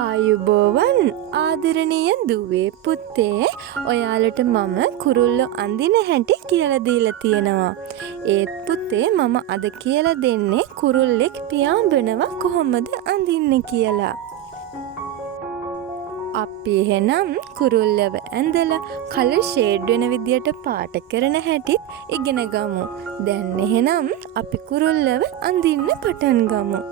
ආයුබෝවන් ආදරණීය දුවේ පුතේ ඔයාලට මම කුරුල්ලෝ අඳින හැටි කියලා දීලා තියෙනවා. ඒත් පුතේ මම අද කියලා දෙන්නේ කුරුල්ලෙක් පියාඹනවා කොහොමද අඳින්නේ කියලා. අපි එහෙනම් කුරුල්ලව ඇඳලා කලර් ෂේඩ් වෙන විදියට පාට කරන හැටිත් ඉගෙන ගමු. දැන් එහෙනම් අපි කුරුල්ලව අඳින්න පටන් ගමු.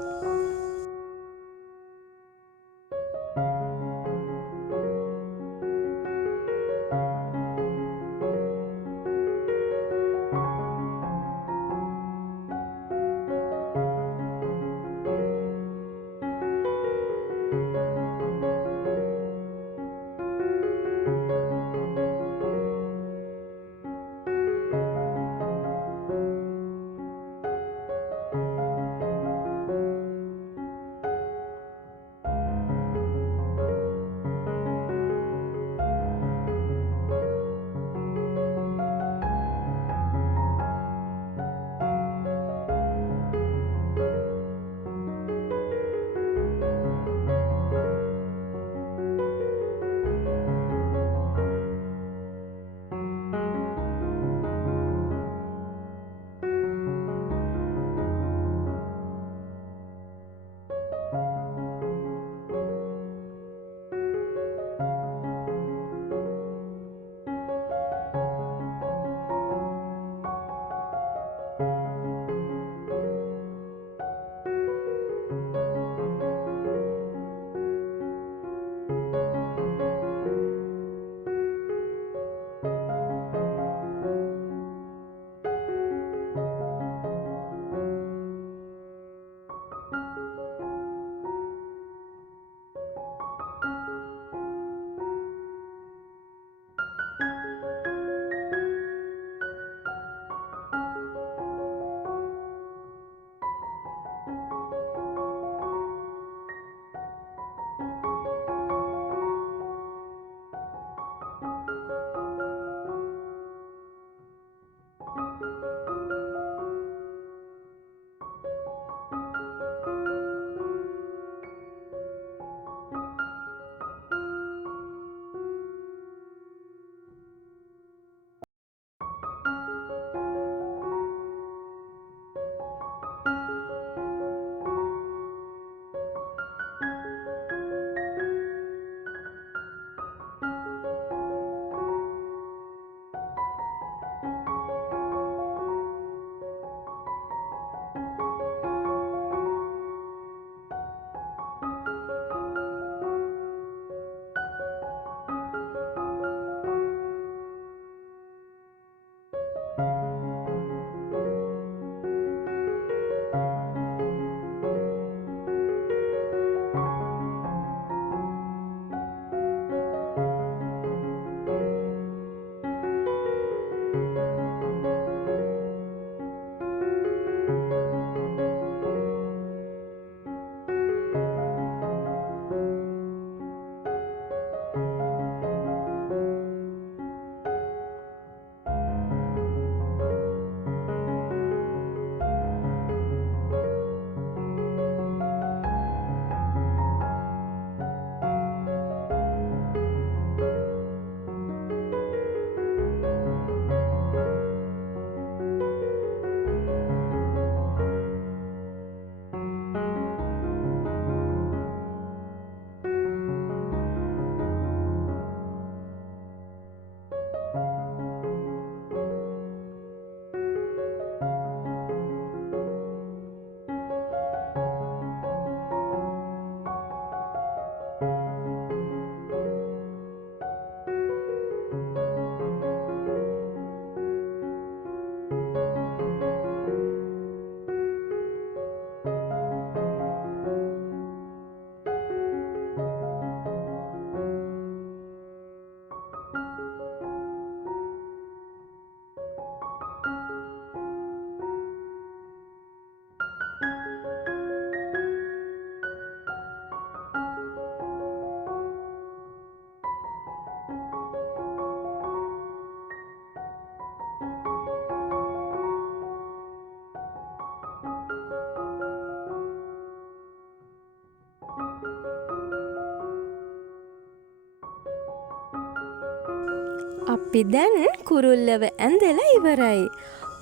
අපි දැන් කුරුල්ලව ඇඳලා ඉවරයි.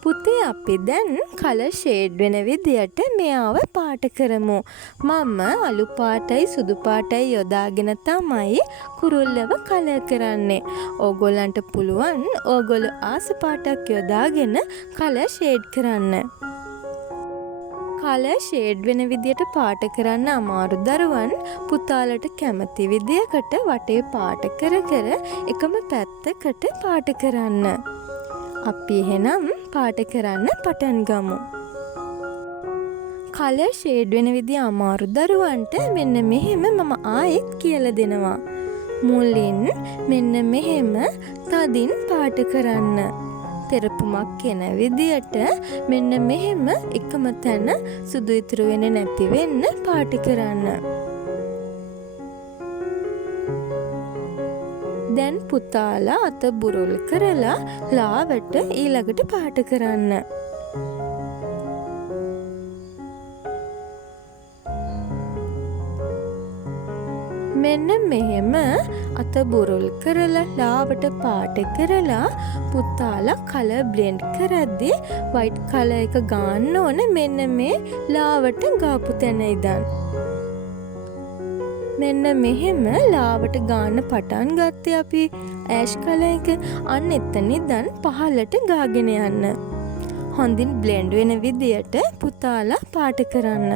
පුතේ අපි දැන් කලර් ෂේඩ් වෙන විදියට මෙයාව පාට කරමු. මම අලු පාටයි සුදු පාටයි යොදාගෙන තමයි කුරුල්ලව කලර් කරන්නේ. ඕගොල්ලන්ට පුළුවන් ඕගොල්ලෝ ආස පාටක් යොදාගෙන කලර් ෂේඩ් කරන්න. කලර් ෂේඩ් වෙන විදියට පාට කරන්න අමාරු දරුවන් පුතාලට කැමති විදියකට වටේ පාට කර කර එකම පැත්තකට පාට කරන්න. අපි එහෙනම් පාට කරන්න පටන් ගමු. කලර් ෂේඩ් වෙන විදිය අමාරු දරුවන්ට මෙන්න මෙහෙම මම ආයෙත් කියලා දෙනවා. මුලින් මෙන්න මෙහෙම තදින් පාට කරන්න. තෙරපුමක් එන විදියට මෙන්න මෙහෙම එකම තැන සුදු ඉතුරු වෙන්නේ නැති වෙන්න පාට කරන්න. දැන් පුතාලා අත බුරුල් කරලා ලාවට ඊළඟට පාට කරන්න. මෙන්න මෙහෙම අත බුරුල් කරලා ලාවට පාට කරලා පුතාලා කලර් බ්ලෙන්ඩ් කරද්දී වයිට් කලර් එක ගන්න ඕන මෙන්න මේ ලාවට ගාපු තැන ඉඳන්. මෙන්න මෙහෙම ලාවට ගන්න පටන් ගත්තේ අපි ඇෂ් කලර් එක. අන්න එතන ඉඳන් පහළට ගාගෙන යන්න. හොඳින් බ්ලෙන්ඩ් වෙන විදියට පුතාලා පාට කරන්න.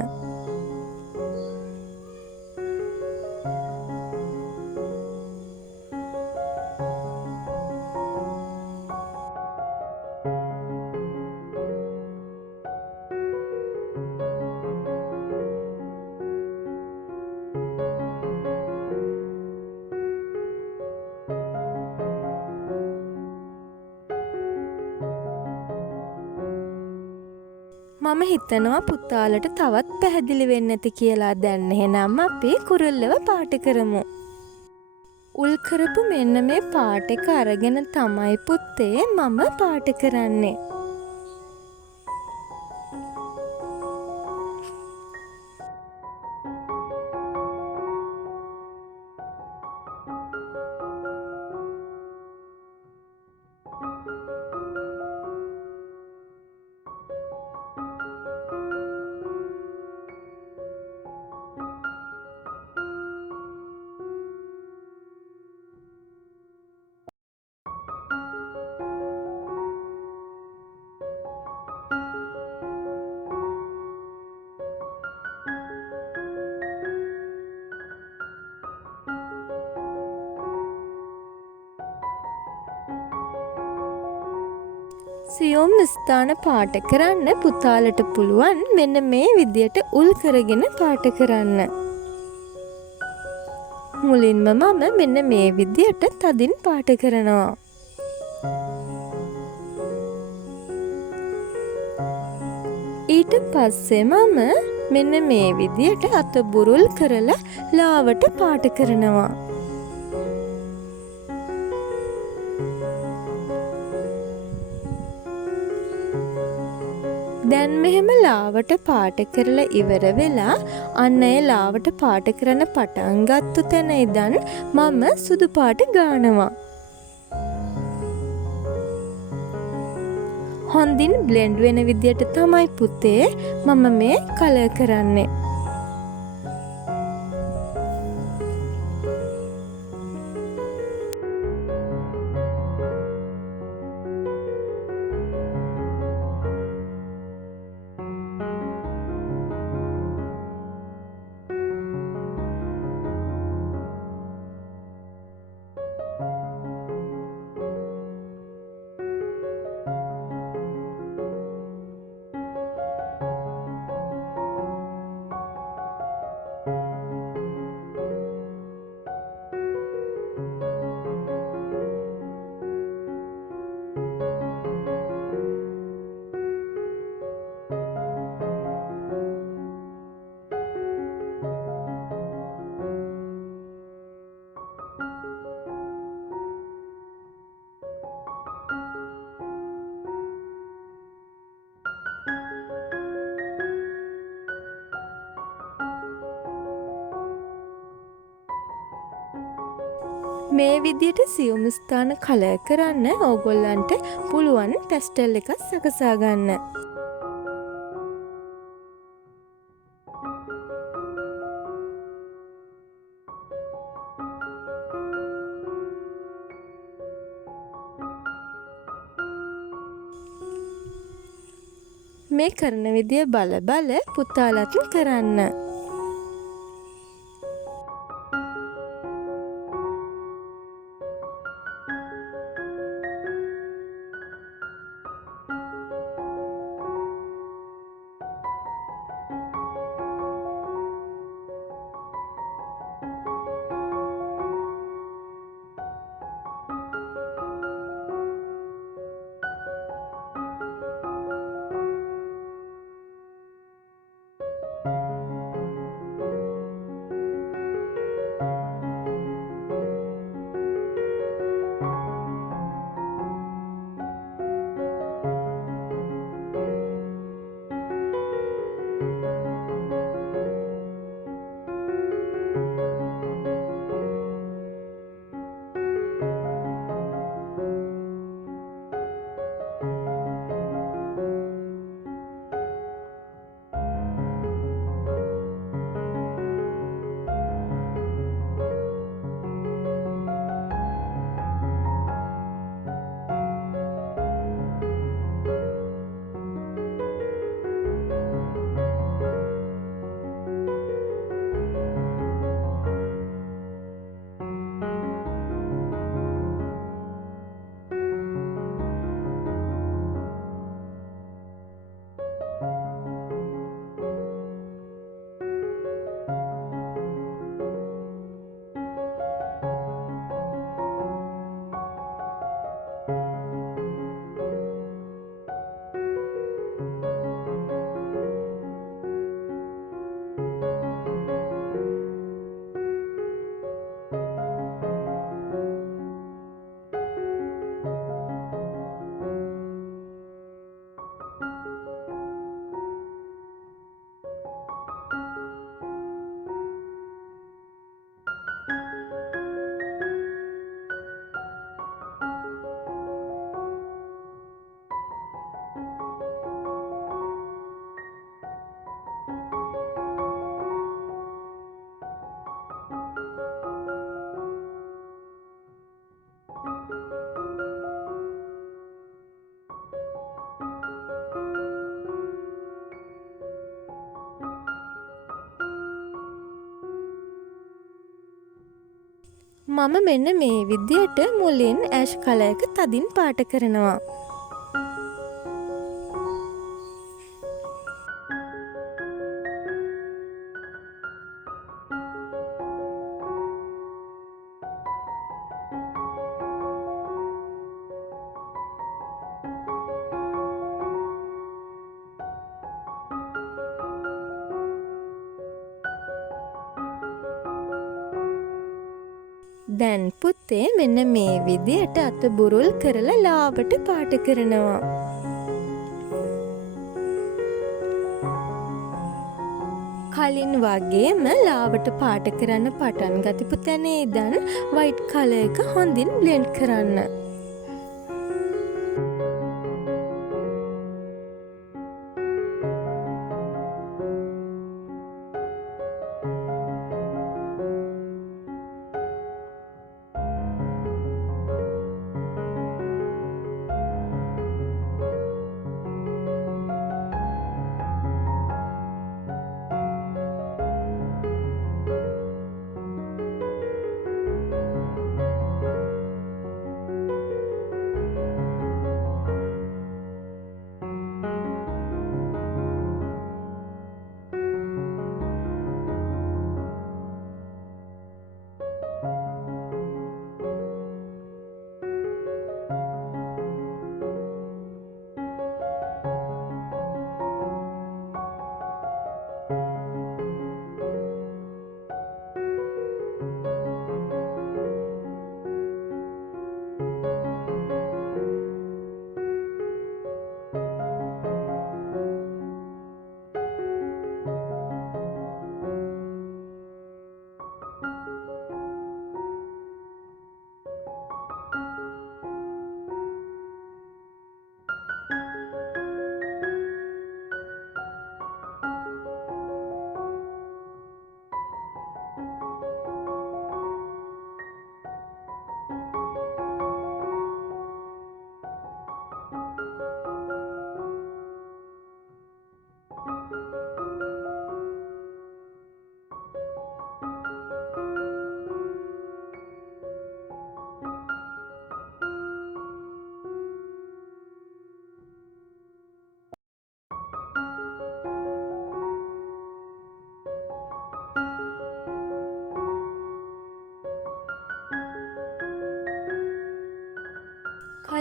මම හිතනවා පුතාලට තවත් පැහැදිලි වෙන්න ඇති කියලා. දැන් එහෙනම් අපි කුරුල්ලව පාට කරමු. උල් කරපු මෙන්න මේ පාට එක අරගෙන තමයි පුතේ මම පාට කරන්නේ. සියොම් ස්ථාන පාට කරන්න පුතාලට පුළුවන් මෙන්න මේ විදියට උල් කරගෙන පාට කරන්න. මුලින්ම මම මෙන්න මේ විදියට තදින් පාට කරනවා. ඊට පස්සේ මම මෙන්න මේ විදියට අත බුරුල් කරලා ලාවට පාට කරනවා. දැන් මෙහෙම ලාවට පාට කරලා ඉවර වෙලා අන්න ඒ ලාවට පාට කරන්න පටන් ගත්ත තැන ඉඳන් මම සුදු පාට ගානවා. හොඳින් බ්ලෙන්ඩ් වෙන විදියට තමයි පුතේ මම මේ කලර් කරන්නේ. මේ විදියට සියුම් ස්ථාන කලර් කරන්න ඕගොල්ලන්ට පුළුවන් පැස්ටල් එකක් සකසා ගන්න. මේ කරන විදිය බල පුතාලත් කරන්න. මම මෙන්න මේ විදියට මුලින් ඇෂ් කලර් එක තදින් පාට කරනවා. දැන් පුතේ මෙන්න මේ විදියට අත බුරුල් කරලා ලාවට පාට කරනවා. කලින් වගේම ලාවට පාට කරන්න පටන් ගතිපු තැන ඉඳන් වයිට් කලර් එක හොඳින් බ්ලෙන්ඩ් කරන්න.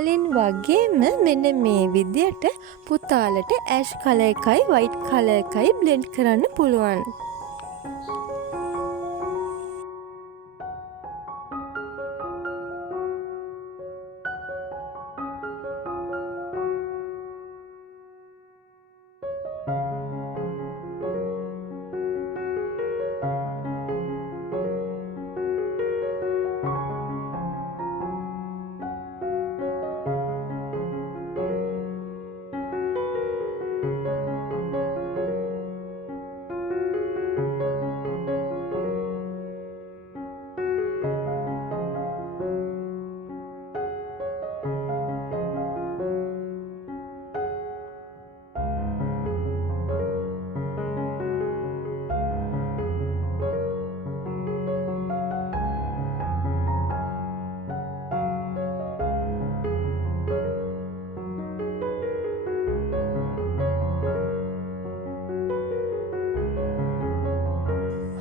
කලින් වගේම මෙන්න මේ විදියට පුතාලට ඇෂ් කලර් එකයි වයිට් කලර් එකයි බ්ලෙන්ඩ් කරන්න පුළුවන්.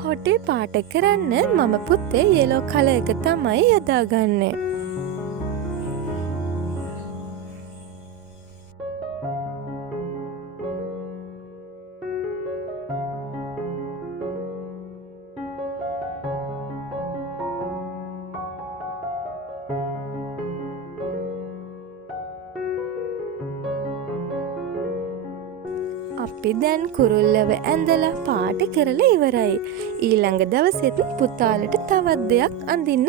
හොටේ පාට කරන්න මම පුතේ යෙලෝ කලර් එක තමයි යොදාගන්නේ. අපි දැන් කුරුල්ලව ඇඳලා පාට කරලා ඉවරයි. ඊළඟ දවසෙත් පුතාලට තවත් දෙයක් අඳින්න